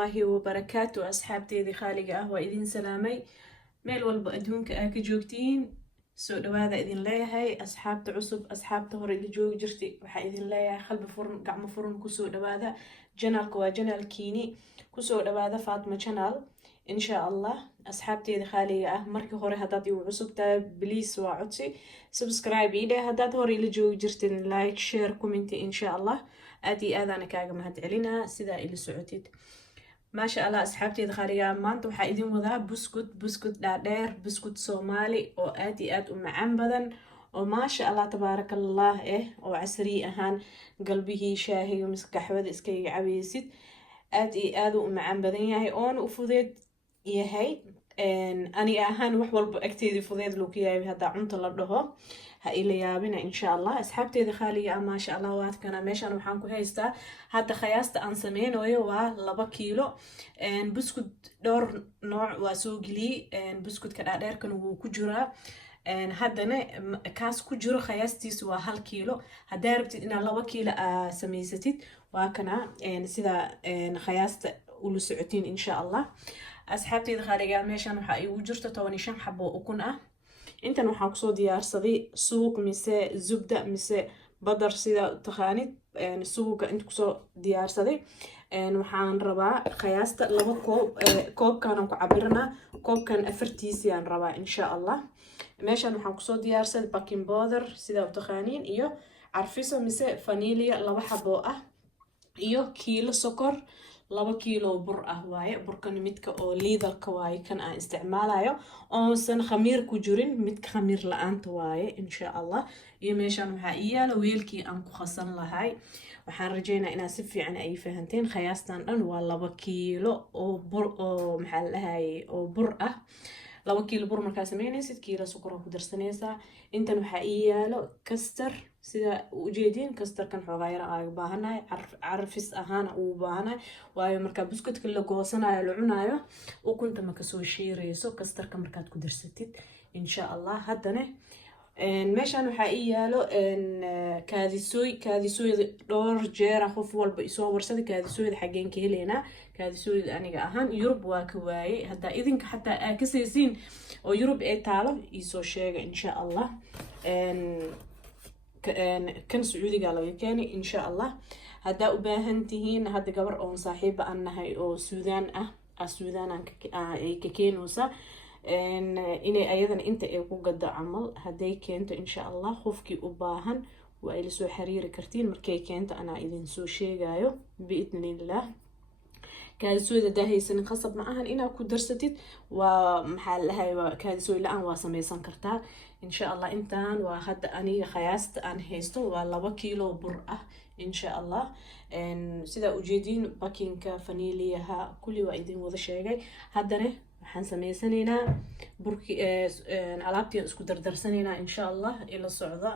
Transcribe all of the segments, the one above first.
الله وبركاته. أصحابتي ذي خالقة وإذن سلامي ميل والبأدونك جوجتين سو هذا إذن ليهاي أصحاب تعصب أصحاب تهور اللي جوج جرتي وحا إذن ليهاي خلب فرن قعم فرن كسو هذا جنال كوا جنال كيني كسو هذا فاطمة شانال إن شاء الله. أصحابتي ذي خالقة مركي هوري هداتي وعصبتا بليس وعدسي سبسكرايب إيدي هدات هوري اللي جوج جرتين لايك شير كومنتي إن شاء الله. أدي أذانا كاغا مهد علينا سيدا إلي سعوديد ما شاء الله. أصحابتي دخاريا مانتو waxaa idin wadaa buskut dhaadheer buskut Soomaali oo aad iyo aad u macaan badan oo ma sha Allah tabaaraka Allah oo casri ahaan qalbigii shaahiga mis qaxwada iska cabeysid aad iyo aad u macaan badan yahay oo u fudeed yahay ani ahaan wax walba agteedii fudeed loo kiyahay hada cunto la dhaho ha ila yaabina insha Allah. asxaabteeda khaaliga ma sha Allah waad kana meeshan waxaan ku haystaa hadda qiyaasta aan sameeynayo waa 2 kiilo buskut dhowr nooc waa soo geliyay buskudka dhaadheerkan uu ku jiraa haddana kaas ku jiro qiyaastiisu waa 1 kiilo hadaa rabtid inaad 2 kiilo sameysatid waa kana sida qiyaasta uu la socotiin insha Allah. asxaabteeda khaaliga meeshan waxa ay ugu jirto 15 xabo ukun ah. intan waxaan kusoo diyaarsaday suuq mise zubda mise badar sida taqaanid suuqa inta kusoo diyaarsaday waxaan rabaa qiyaasta 2 koobkan ku cabirnaa koobkan afartiisi aan rabaa insha Allah. meeshan waxaan kusoo diyaarsaday baking powder sida taqaaniin iyo carfiso mise vanilla 2 xabo ah iyo kiilo sokor 2 kiilo bur ah waaye burkan midka oo liidalka waaye kan aan isticmaalayo oo san khamiir ku jirin midka khamiir la'aanta waaye insha Allah. iyo meeshan waxa iyaala weelkii aan ku qasan lahay waxaan rajaynayaa inaad si fiican ay fahanteen qiyaastan dhan waa 2 kiilo oo bur oo maxaa la dhahay oo bur ah 2 kiilo bur markaa sameynaysid kiilo sokor ku darsanaysaa. intan waxa iyaalo kastar sida ujeedin kastarkan xoogaa yar aan baahanahay carfis ahaan u baahanahay waayo marka buskudka la goosanayo la cunayo ukunta ma ka soo shiireyso kastarka markaad ku darsatid insha Allah. haddana meeshan waxa iyaalo kaadisooy dhowr jeer qof walba isoo warsada kaadisooyda xageen ka heleena kaadisooyda aniga ahaan Yurub waa ka waayay hadda idinka xataa aad ka saysiin oo Yurub ay taalo isoo sheega insha Allah. kan Sacuudiga laga keenay insha Allah. hadda u baahan tihiin hadda gabar oo saaxiib aan nahay oo Suudaan ah ay ka keenaysa inay ayadana inta ay ku gado camal haday keento insha Allah qofkii u baahan waa ila soo xiriiri kartiin markay keento ana idin soo sheegayo biidnillah. kaadisooyda daahaysan qasab ma ahan inaad ku darsatid waa maxaa lahaay waa kaadisooy la'aan waa samaysan kartaa insha Allah. intaan waa hadda aniga qiyaasta aan haysto waa 2 kiilo bur ah insha Allah. sida ujeedin bakinka vanilla kulli waa idin wada sheegay. haddana waxaan sameysanaynaa burki alaabtii isku dardarsanaynaa insha Allah ila socda.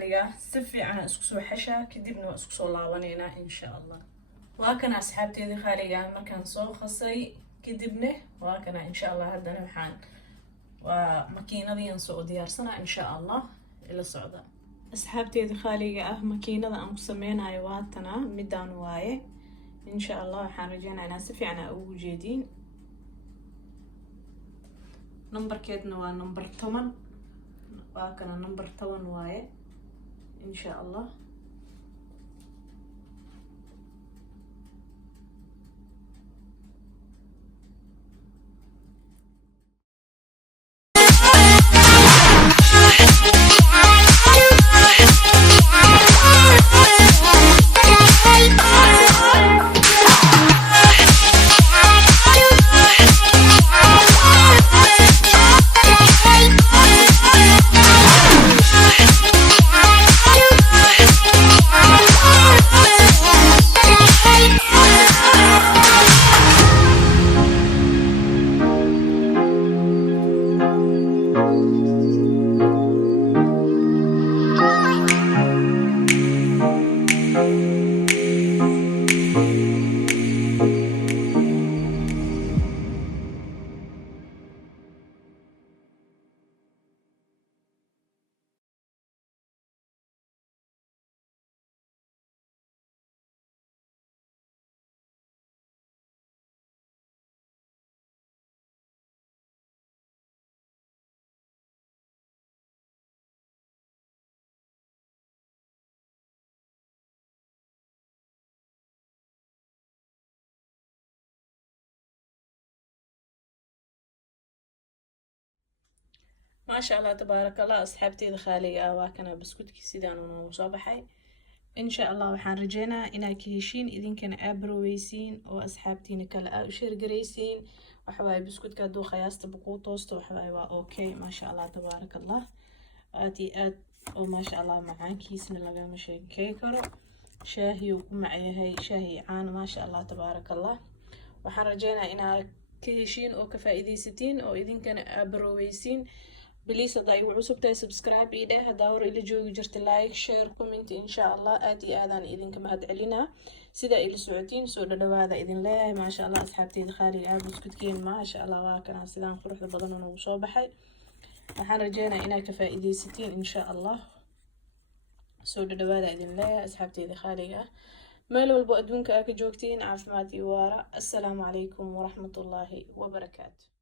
خالقة سفي عن اسكسو حشا كدبنا اسكسو لاوانينا إن شاء الله. وكان أصحابتي خالقة مكان سو خصي كدبنا وكان إن شاء الله هذا نوحان وماكينة ينسو ديارسنا إن شاء الله إلى السعودة. أصحابتي خالقة ماكينة أنا مسمينها أيواتنا مدان واي إن شاء الله حنرجعنا أنا سفي عن أوجدين. نمبر كيدنا ونمبر 8 وكان نمبر 8 واي إن شاء الله. ما شاء الله تبارك الله أصحابتي خالقة وكان بسكوت كيسيدان ومصابحي إن شاء الله وحان رجينا إنا كيشين إذن كان أبرويسين وأصحابتي كلا أشير جريسين وحباي بسكوت كادو خياست بقوطوست وحباي أوكي ما شاء الله تبارك الله آتي وما شاء الله معان كيسنا لغا مشي كيكرو شاهي ومعي هاي شاهي عان ما شاء الله تبارك الله وحان رجينا إنا كيشين أو كفائديستين أو إذن كان أبرويسين بليس هداي وعصبتاي سبسكرايب إيده هداور إلي جوجي جرت لايك شير كومنت إن شاء الله آتي آذان إذن كما هدعلنا سيدا إلي سعودين سودا دوادا إذن لا ما شاء الله أصحابتي دخالي بسكوتكين ما شاء الله واكنا سيدان خروح لبضنون وصوبحي وحان رجينا إنا كفائدي 60 إن شاء الله سودا دوادا إذن لا أصحابتي دخالي مال والبو أدونك آكي جوكتين عافماتي وارا السلام عليكم ورحمة الله وبركاته.